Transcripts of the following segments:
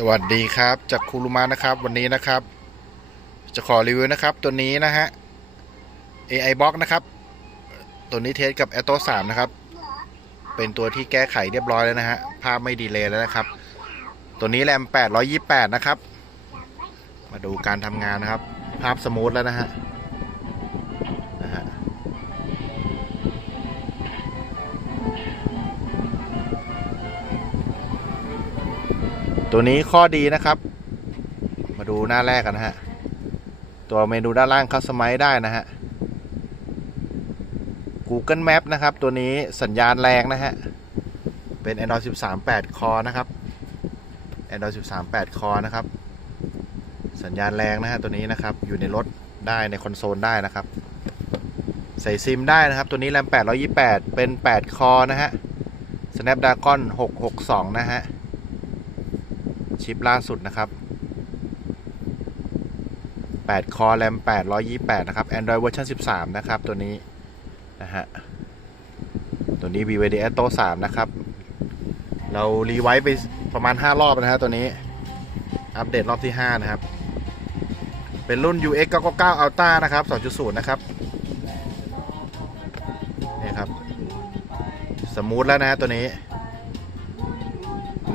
สวัสดีครับจากคูรุมานะครับ วันนี้นะครับ จะขอรีวิวนะครับ ตัวนี้นะฮะ AI Box นะครับ ตัวนี้เทสกับ a t o 3นะครับ เป็นตัวที่แก้ไขเรียบร้อยแล้วนะฮะ ภาพไม่ดีเลยแล้วนะครับ ตัวนี้แรม 828 นะครับ มาดูการทำงานนะครับ ภาพสมูทแล้วนะฮะ ตัวนี้ข้อดีนะครับ มาดูหน้าแรกกันนะฮะ ตัวเมนูด้านล่างคัสตอมไมซ์ได้นะฮะ Google Map นะครับ ตัวนี้สัญญาณแรงนะฮะ เป็น Android 13 8 คอนะครับ Android 13 8 คอนะครับ สัญญาณแรงนะฮะตัวนี้นะครับ อยู่ในรถได้ในคอนโซลได้นะครับ ใส่ซิมได้นะครับ ตัวนี้แรม828 เป็น 8 คอนะฮะ Snapdragon 662 นะฮะ ชิปล่าสุดนะครับ 8 คอแรม828 นะครับ Android เวอร์ชัน13 นะครับ ตัวนี้ นะฮะ ตัวนี้ BYD Atto 3 นะครับ เรารีไวท์ไปประมาณ 5 รอบนะฮะตัวนี้ อัปเดตรอบที่ 5 นะครับ เป็นรุ่น UX 999 Ultra นะครับ 2.0 นะครับนี่ครับ สมูทแล้วนะฮะตัวนี้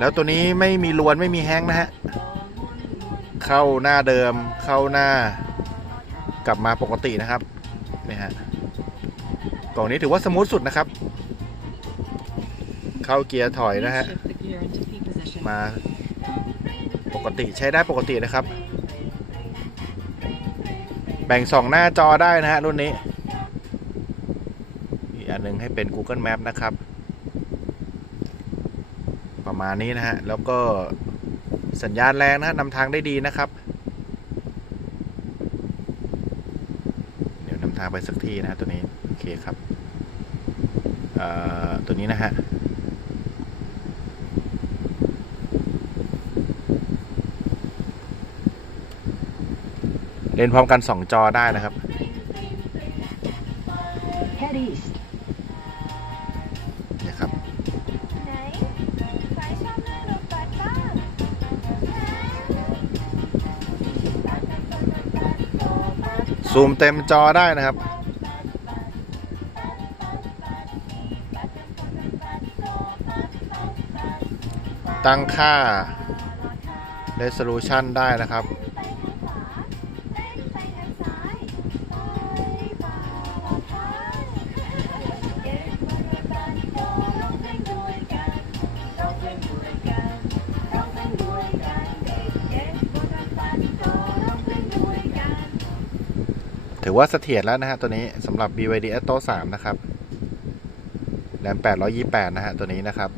แล้วตัวนี้ไม่มีลวนไม่มีแห้งนะฮะ เข้าหน้าเดิมเข้าหน้ากลับมาปกตินะครับนี่ฮะกล่องนี้ถือว่าสมูทสุดนะครับ เข้าเกียร์ถอยนะฮะ มาปกติใช้ได้ปกตินะครับ แบ่งสองหน้าจอได้นะฮะรุ่นนี้ อีกอันหนึงให้เป็น Google Map นะครับ ประมาณนี้นะฮะ แล้วก็สัญญาณแรงนะนำทางได้ดีนะครับ เดี๋ยวนำทางไปสักที่นะตัวนี้ โอเคครับตัวนี้นะฮะเล่นพร้อมกัน 2 จอได้นะครับ Head east. ซูมเต็มจอได้นะครับ ตั้งค่า resolution ได้นะครับ ถือว่าเสถียรแล้วนะฮะตัวนี้สำหรับ BYD Atto 3 นะครับแรม828 นะฮะตัวนี้นะครับ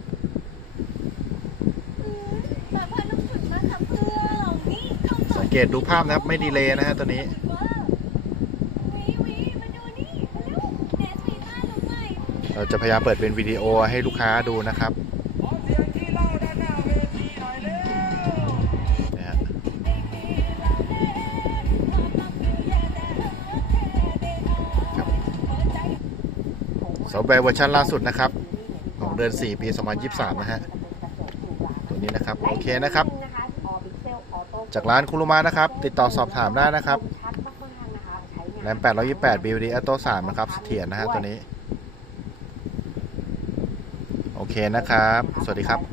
แต่พอนุ่มสุดมากับเพื่อเรานี่ต้องสังเกตดูภาพนะครับ ไม่ดีเลยนะฮะตัวนี้วิวิมาดูนี่มาลูกเนสมีต้าลูกใหม่เราจะพยายามเปิดเป็นวิดีโอให้ลูกค้าดูนะครับ ซอฟต์แวร์เวอร์ชันล่าสุดนะครับ ของเดือน 4 ปี 2023 นะฮะ ตัวนี้นะครับ โอเคนะครับ จากร้านคุรุมานะครับ ติดต่อสอบถามได้นะครับแรม828 BVD Atto 3นะครับเสถียรนะฮะตัวนี้ โอเคนะครับ สวัสดีครับ